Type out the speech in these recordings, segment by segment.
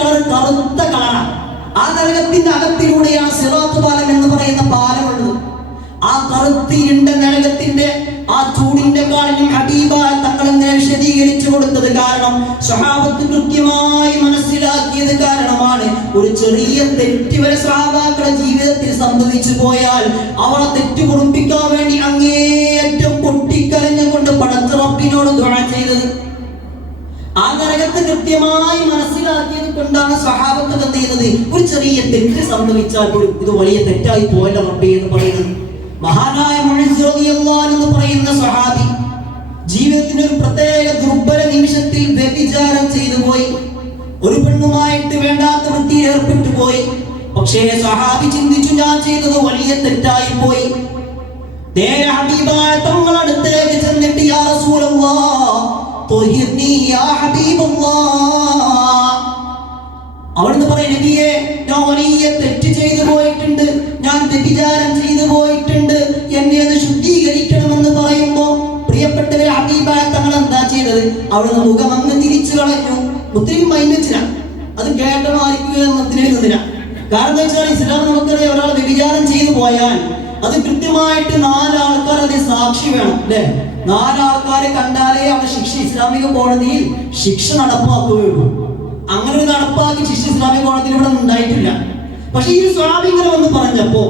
Colour കറുത്ത കളറാണ് ആ നരകത്തിന്റെ അകത്തിലൂടെയാണ് സിറാത്ത് പാലം എന്ന് പറയുന്ന പാലമുള്ളത് ആ കറുത്തിരുണ്ട നരകത്തിന്റെ ആ ചൂടിന്റെ കാലിൽ ഹബീബ തങ്ങൾ ഇങ്ങനെ വിശദീകരിച്ചു കൊടുത്തത് കാരണം സ്വഹാബത്ത് കൃത്യമായി മനസ്സിലാക്കിയത് കാരണമാണ്. ഒരു ചെറിയ തെറ്റ് വരെ ജീവിതത്തിൽ സംഭവിച്ചു പോയാൽ അവർ ആ തെറ്റ് കുടുംബിക്കാൻ വേണ്ടി അങ്ങേയറ്റം പൊട്ടിക്കരഞ്ഞുകൊണ്ട് പടത്തുറപ്പിനോട് ദുആ ചെയ്തത് ആ നരകത്തെ കൃത്യമായി മനസ്സിലാക്കിയത് കൊണ്ടാണ് സഹാബത്ത് എന്ത് ചെയ്യുന്നത് ഒരു ചെറിയ തെറ്റ് സംഭവിച്ചാൽ പോലും ഇത് വലിയ തെറ്റായി പോയല്ല റബ്ബേ എന്ന് പറയുന്നത്. മഹാനായ എന്ന് പറയുന്ന സഹാബി ജീവിതത്തിന്റെ ഒരു പ്രത്യേക ദുർബല നിമിഷത്തിൽ വ്യഭിചാരം ചെയ്തു പോയി. ഒരു പെണ്ണുമായിട്ട് വേണ്ടാത്ത വൃത്തിയിൽ ഏർപ്പെട്ടു പോയി. പക്ഷേ സഹാബി ചിന്തിച്ചു ഞാൻ ചെയ്തത് വലിയ തെറ്റായി പോയി. നേരെ ഹബീബായ തങ്ങളടുത്തേക്ക് ചെന്നിട്ട് യാ റസൂലല്ലാഹ് അവിടുന്ന് പറയും നബിയെ ഞാൻ വലിയ തെറ്റ് ചെയ്തു പോയിട്ടുണ്ട്. ഞാൻ വ്യഭിചാരം ചെയ്തു പോയിട്ടുണ്ട്. എന്നെ അത് ശുദ്ധീകരിക്കണമെന്ന് പറയുമ്പോ പ്രിയപ്പെട്ടവരെ ഹബീബായ തങ്ങൾ എന്താ ചെയ്തത്? അവിടുന്ന് മുഖം അങ്ങ് തിരിച്ചു കളഞ്ഞു. ഒത്തിരി മൈനച്ചില്ല അത് കേട്ടമായിരിക്കുക എന്നതിനെ കാരണം എന്താ വെച്ചാൽ ഇസ്ലാം നമുക്കറിയാം ഒരാൾ വ്യഭിചാരം ചെയ്തു പോയാൽ അത് കൃത്യമായിട്ട് നാലാൾക്കാർ അതിന് സാക്ഷി വേണം അല്ലെ? നാലാൾക്കാരെ കണ്ടാലേ അവിടെ ശിക്ഷ ഇസ്ലാമിക കോടതിയിൽ ശിക്ഷ നടപ്പാക്കുകയുള്ളൂ. അങ്ങനെ ഒരു നടപ്പാക്കി ശിക്ഷ ഇസ്ലാമിക കോടതിയിൽ ഇവിടെ ഉണ്ടായിട്ടില്ല. പക്ഷെ ഈ സ്വാഭിങ്ങനെ വന്ന് പറഞ്ഞപ്പോ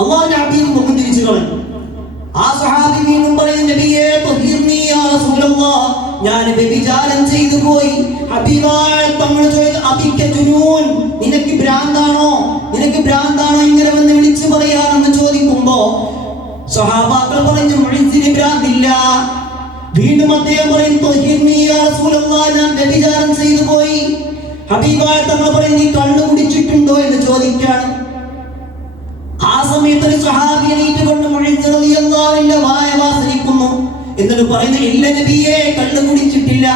അള്ളാഹുന്റെ അടിയിൽ മുഖം തിരിച്ചു കളഞ്ഞു. ആ സഹാബി വീണ്ടും ഞാൻ വ്യഭിചാരം ചെയ്തു പോയി. നിനക്ക് ഭ്രാന്താണോ? നിനക്ക് ഭ്രാന്താണോ ഇങ്ങനെ വന്ന് വിളിച്ചു പറയാനെന്ന് ചോദിക്കുമ്പോ സഹാബാക്കൾ പറഞ്ഞു മുഴിസിന് ഭ്രാന്തില്ല. വീണ്ടും അദ്ദേഹം പറയുന്നു ഞാൻ വ്യഭിചാരം ചെയ്തു പോയി. ഹബീബായ തങ്ങൾ പറയും നീ കണ്ണു കുടിച്ചിട്ടുണ്ടോ? എന്ന് ചോദിക്കാണ് ആ സമയത്ത് ഒരു സഹാബി എണീറ്റ് കൊണ്ട് മുഴച്ച് റളിയല്ലാഹുവിന്റെ വായ വാസനിക്കുന്നു എന്നിട്ട് പറയുന്നു ഇല്ല നബിയെ കണ്ണു കുടിച്ചിട്ടില്ല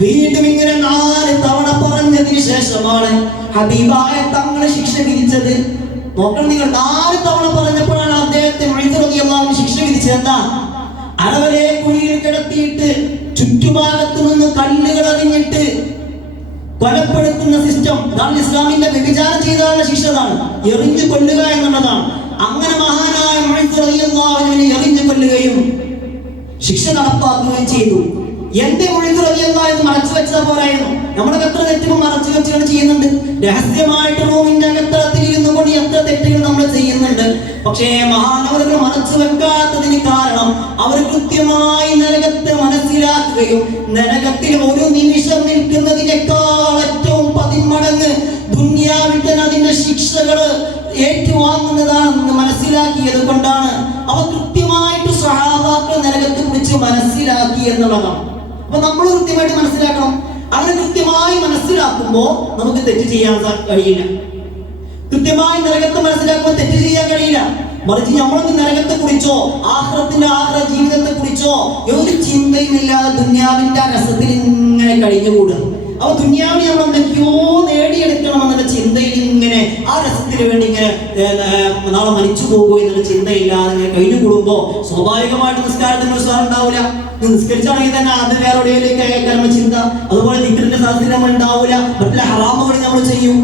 വീണ്ടും ഇങ്ങനെ നാല് തവണ പറഞ്ഞതിന് ശേഷമാണ് ഹബീബായ തങ്ങളെ ശിക്ഷ വിധിച്ചത്. നോക്കണം നിങ്ങൾ നാല് തവണ പറഞ്ഞപ്പോഴാണ് അദ്ദേഹത്തെ റളിയല്ലാഹുവിന് ശിക്ഷ വിധിച്ചത്. എന്താ? കുഴിയിൽ കിടത്തിയിട്ട് ചുറ്റുഭാഗത്തു നിന്ന് കല്ലുകൾ അറിഞ്ഞിട്ട് കൊലപ്പെടുത്തുന്ന സിസ്റ്റം. ഇതാണ് ഇസ്ലാമിന്റെ വ്യഭിചാരം ചെയ്താലുള്ള ശിക്ഷ. എറിഞ്ഞു കൊല്ലുക എന്നുള്ളതാണ്. അങ്ങനെ മഹാനായ ശിക്ഷ നടപ്പാക്കുകയും ചെയ്തു. എന്റെ മുഴുവൻ റളിയല്ലാഹു എന്ന് മറച്ചു വെച്ചത് പോരായിരുന്നു നമ്മളൊക്കെ എത്ര തെറ്റുകൾ മറച്ചു വെച്ചുകൊണ്ട് ചെയ്യുന്നുണ്ട്. രഹസ്യമായിട്ട് റൂമിന്റെ അകത്തളത്തിൽ ഇരുന്നു കൊണ്ട് എത്ര തെറ്റുകൾ നമ്മൾ ചെയ്യുന്നുണ്ട്. പക്ഷേ മഹാനവർക്ക് മറച്ചു വെക്കാത്തതിന് കാരണം അവർ കൃത്യമായി നരകത്തെ മനസ്സിലാക്കുകയും നരകത്തിൽ ഒരു നിമിഷം നിൽക്കുന്നതിനേക്കാൾ ഏറ്റവും പതിന്മടങ്ങ് ദുന്യാവിൽ തന്നെ അതിന്റെ ശിക്ഷകൾ ഏറ്റുവാങ്ങുന്നതാണെന്ന് മനസ്സിലാക്കിയത് കൊണ്ടാണ് അവ കൃത്യമായിട്ട് സഹാബാക്കൾ നരകത്തെ കുറിച്ച് മനസ്സിലാക്കി എന്നുള്ളതാണ്. അപ്പൊ നമ്മൾ കൃത്യമായിട്ട് മനസ്സിലാക്കണം. അങ്ങനെ കൃത്യമായി മനസ്സിലാക്കുമ്പോൾ നമുക്ക് തെറ്റ് ചെയ്യാൻ കഴിയില്ല. കൃത്യമായി നരകത്തെ മനസ്സിലാക്കുമ്പോൾ തെറ്റ് ചെയ്യാൻ കഴിയില്ല. മറിച്ച് നമ്മളൊന്ന് നരകത്തെ കുറിച്ചോ ആഹ്റത്തിന്റെ ആഹ്ര ജീവിതത്തെ കുറിച്ചോ ഒരു ചിന്തയുമില്ലാതെ ദുന്യാവിന്റെ രസത്തിൽ ഇങ്ങനെ കഴിഞ്ഞുകൂടുക. അപ്പൊ ദുന്യാവിനെ നമ്മൾ എന്തൊക്കെയോ നേടിയെടുക്കണം എന്നുള്ള ചിന്തയിൽ ഇങ്ങനെ ആ രസത്തിന് വേണ്ടി ഇങ്ങനെ നാളെ മരിച്ചു പോകുമോ എന്നുള്ള ചിന്തയില്ലാതെ ഇങ്ങനെ കഴിഞ്ഞു കൂടുമ്പോ സ്വാഭാവികമായിട്ട് നിസ്കാരത്തിന് നിസ്കാരം ഉണ്ടാവില്ല നീ നിസ്കരിച്ചാണെങ്കിൽ തന്നെ അത് വേറെ എവിടെയിലേക്ക് അയക്കാനുള്ള ചിന്ത. അതുപോലെ നിക്കറിന്റെ സാഹചര്യം നമ്മൾ ഉണ്ടാവില്ല മറ്റുള്ള ഹറാമുകൾ നമ്മൾ ചെയ്യും.